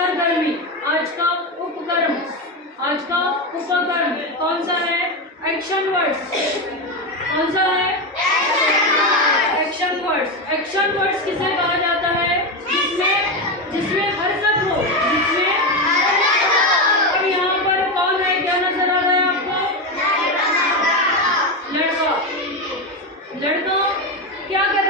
सरगर्मी। आज का उपकर्म, आज का उपकर्म कौन सा है? Action words. कौन सा है? Action words. एक्शन वर्ड्स किसे कहा जाता है? जिसमें हरकत हो, जिसमें। अब यहाँ पर कौन है? क्या नजर आ रहा है आपको? लड़का। लड़का क्या कर